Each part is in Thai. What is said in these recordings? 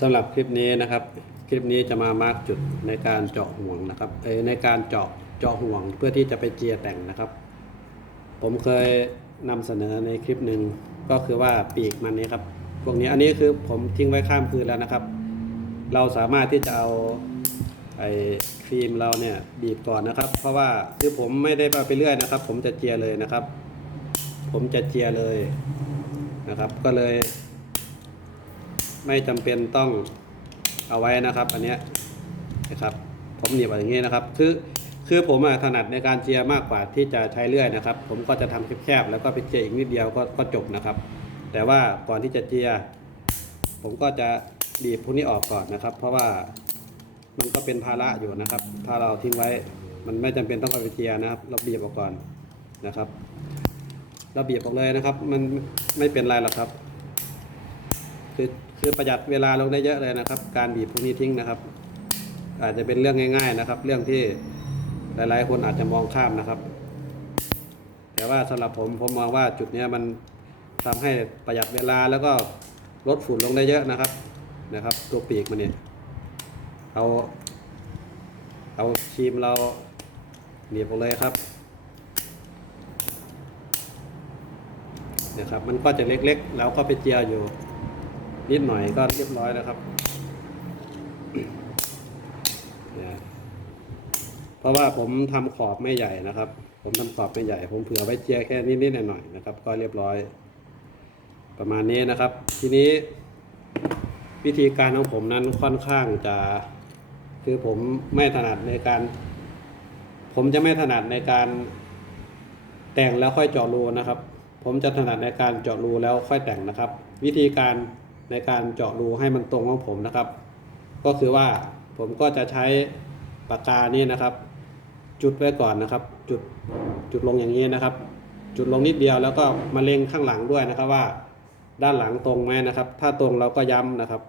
สำหรับคลิปนี้นะครับ คลิปนี้จะมามาร์กจุดในการเจาะห่วงนะครับในการเจาะเจาะห่วงเพื่อที่จะไปเจียแต่งนะครับ ผมเคยนำเสนอในคลิปหนึ่งก็คือว่าปีกมันนี้ครับ พวกนี้อันนี้คือผมทิ้งไว้ข้ามคืนแล้วนะครับ เราสามารถที่จะเอาไอ้ฟิล์มเราเนี่ยบีบก่อนนะครับ เพราะว่าคือผมไม่ได้เอาไปเรื่อยนะครับ ผมจะเจียเลยนะครับ ผมจะเจียเลยนะครับ ก็เลย ไม่จำเป็นต้องเอาไว้นะครับ อันเนี้ยนะครับ ผมเหนียบอย่างนี้นะครับ คือคือผมอถนัดในการเจียมากกว่าที่จะใช้เลื่อยนะครับ ผมก็จะทำแคบๆแล้วก็ไปเจียอีกนิดเดียวก็ก็จบนะครับ แต่ว่าก่อนที่จะเจีย ผมก็จะบีบพวกนี้ออกก่อนนะครับ เพราะว่ามันก็เป็นภาระอยู่นะครับ ถ้าเราทิ้งไว้มันไม่จำเป็นต้องเอาไปเจียนะครับ เราบีบออกก่อนนะครับ เราบีบออกเลยนะครับ มันไม่เป็นไรหรอกครับ คือคือประหยัดเวลาลงได้เยอะเลยนะครับ การบีบพวกนี้ทิ้งนะครับ อาจจะเป็นเรื่องง่าย ๆนะครับ เรื่องที่หลายๆ คนอาจจะมองข้ามนะครับ แต่ว่าสำหรับผมผมมองว่าจุดนี้มันทำให้ประหยัดเวลาแล้วก็ลดฝุ่นลงได้เยอะนะครับนะครับ ตัวปีกมันเนี่ยเอาเอาครีมเราหนีบออกเลยครับนี่ยครับ มันก็จะเล็กๆ แล้วก็ไปเจียอยู่ นิดหน่อยก็เรียบร้อยแล้วครับเพราะว่าผมทำขอบไม่ใหญ่นะครับ ผมทำขอบไม่ใหญ่ ผมเผื่อไว้เจียแค่นิดๆหน่อยๆนะครับ ก็เรียบร้อย ประมาณนี้นะครับ ทีนี้ วิธีการของผมนั้นค่อนข้างจะคือผมไม่ถนัดในการ ผมจะไม่ถนัดในการแต่งแล้วค่อยเจาะรูนะครับ ผมจะถนัดในการเจาะรูแล้วค่อยแต่งนะครับ วิธีการ ในการเจาะรูให้มันตรงของผมนะครับ ก็คือว่าผมก็จะใช้ปากกานี่นะครับ จุดไว้ก่อนนะครับ จุดจุดลงอย่างนี้นะครับ จุดลงนิดเดียวแล้วก็มาเล็งข้างหลังด้วยนะครับว่า ด้านหลังตรงไหมนะครับ ถ้าตรงเราก็ย้ำนะครับ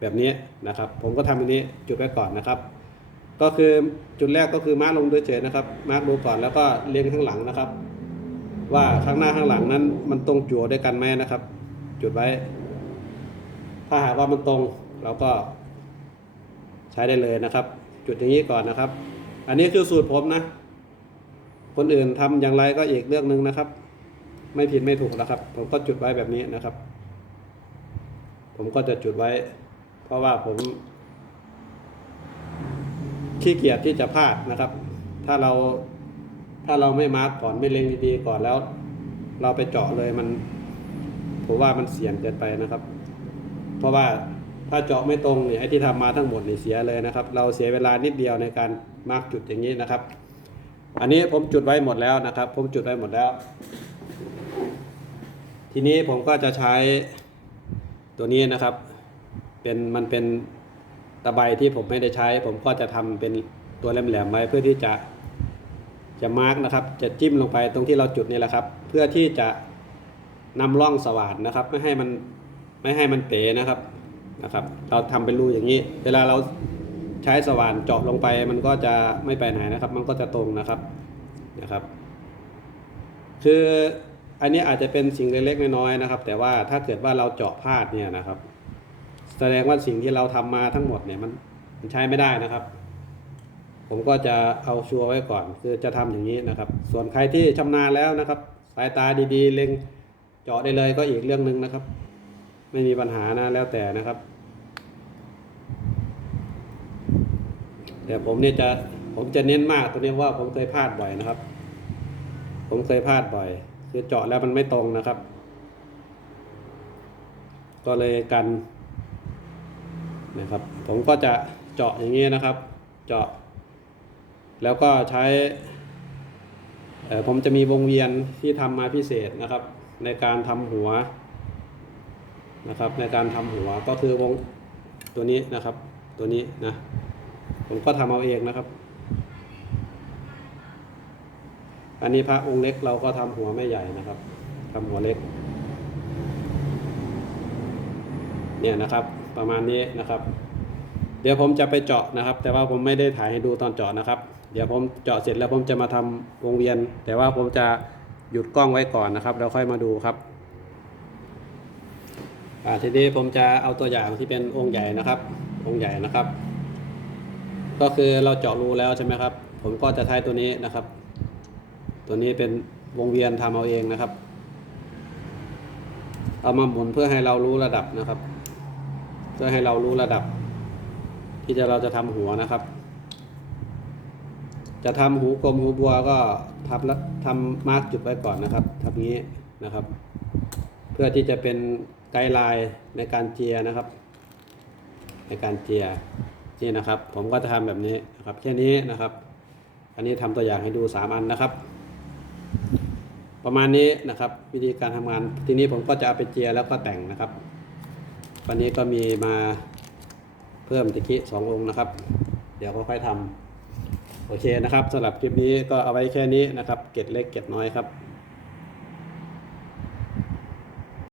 แบบนี้นะครับ ผมก็ทำแบบนี้จุดไว้ก่อนนะครับ ก็คือจุดแรกก็คือมาร์กลงด้วยเฉยนะครับ มาร์กดูก่อนแล้วก็เล็งข้างหลังนะครับ ว่าข้างหน้าข้างหลังนั้นมันตรงจั่วด้วยกันไหมนะครับ จุดไว้ ถ้าหากว่ามันตรงเราก็ใช้ได้เลยนะครับ จุดอย่างนี้ก่อนนะครับ อันนี้คือสูตรผมนะ คนอื่นทำอย่างไรก็อีกเรื่องหนึ่งนะครับ ไม่ผิดไม่ถูกนะครับ ผมก็จุดไว้แบบนี้นะครับ ผมก็จะจุดไว้ เพราะว่าผมขี้เกียจที่จะพลาดนะครับ ถ้าเราถ้าเราไม่มาร์กก่อนไม่เล็งดีๆก่อนแล้ว เราไปเจาะเลยมันผมว่ามันเสี่ยงเกินไปนะครับ ราะว่าถ้าเจาะไม่ตรงเนี่ยไอ้ที่ทำมาทั้งหมดเนี่ยเสียเลยนะครับ เราเสียเวลานิดเดียวในการมาร์กจุดอย่างนี้นะครับ อันนี้ผมจุดไว้หมดแล้วนะครับ ผมจุดไว้หมดแล้ว ทีนี้ผมก็จะใช้ตัวนี้นะครับเป็นมันเป็นตะไบที่ผมไม่ได้ใช้ ผมก็จะทำเป็นตัวแหลมๆไว้เพื่อที่จะจะมาร์กนะครับ จะจิ้มลงไปตรงที่เราจุดนี่แหละครับ เพื่อที่จะนำร่องสว่านนะครับ ไม่ให้มัน ไม่ให้มันเป๋นะครับนะครับ เราทำเป็นรูอย่างนี้ เวลาเราใช้สว่านเจาะลงไป มันก็จะไม่ไปไหนนะครับ มันก็จะตรงนะครับนะครับ คืออันนี้อาจจะเป็นสิ่งเล็กๆน้อยๆนะครับ แต่ว่าถ้าเกิดว่าเราเจาะพลาดเนี่ยนะครับ แสดงว่าสิ่งที่เราทำมาทั้งหมดเนี่ยมันมันใช้ไม่ได้นะครับ ผมก็จะเอาชัวร์ไว้ก่อน คือจะทำอย่างนี้นะครับ ส่วนใครที่ชำนาญแล้วนะครับ สายตาดีๆ เล็งเจาะได้เลยก็อีกเรื่องหนึ่งนะครับ ไม่มีปัญหานะแล้วแต่นะครับ แต่ผมเนี่ยจะผมจะเน้นมากตัวนี้ว่าผมเคยพลาดบ่อยนะครับ ผมเคยพลาดบ่อย คือเจาะแล้วมันไม่ตรงนะครับ ก็เลยกันนะครับ ผมก็จะเจาะอย่างนี้นะครับ เจาะ แล้วก็ใช้ผมจะมีวงเวียนที่ทำมาพิเศษนะครับ ในการทำหัว นะครับ ในการทำหัวก็คือวงตัวนี้นะครับ ตัวนี้นะ ผมก็ทำเอาเองนะครับ อันนี้พระองค์เล็กเราก็ทำหัวไม่ใหญ่นะครับทำหัวเล็ก เนี่ยนะครับประมาณนี้นะครับ เดี๋ยวผมจะไปเจาะนะครับ แต่ว่าผมไม่ได้ถ่ายให้ดูตอนเจาะนะครับ เดี๋ยวผมเจาะเสร็จแล้วผมจะมาทำวงเวียน แต่ว่าผมจะหยุดกล้องไว้ก่อนนะครับ แล้วค่อยมาดูครับ ทีนี้ผมจะเอาตัวอย่างที่เป็นองค์ใหญ่นะครับ องค์ใหญ่นะครับ ก็คือเราเจาะรูแล้วใช่ไหมครับ ผมก็จะใช้ตัวนี้นะครับ ตัวนี้เป็นวงเวียนทำเอาเองนะครับ เอามาหมุนเพื่อให้เรารู้ระดับนะครับ เพื่อให้เรารู้ระดับ ที่จะเราจะทำหัวนะครับ จะทำหูกลมหูบัวก็ทำละทำมาร์กจุดไว้ก่อนนะครับทำงี้นะครับ เพื่อที่จะเป็น ไกด์ไลน์ในการเจียนะครับ ในการเจียนี่นะครับ ผมก็จะทำแบบนี้นะครับแค่นี้นะครับ อันนี้ทำตัวอย่างให้ดูสามอันนะครับ ประมาณนี้นะครับ วิธีการทำงานทีนี้ผมก็จะเอาไปเจียแล้วก็แต่งนะครับ วันนี้ก็มีมาเพิ่มตะกี้สององค์นะครับ เดี๋ยวค่อยๆทำโอเคนะครับสำหรับคลิปนี้ก็เอาไว้แค่นี้นะครับ เก็ดเล็กเก็ดน้อยครับ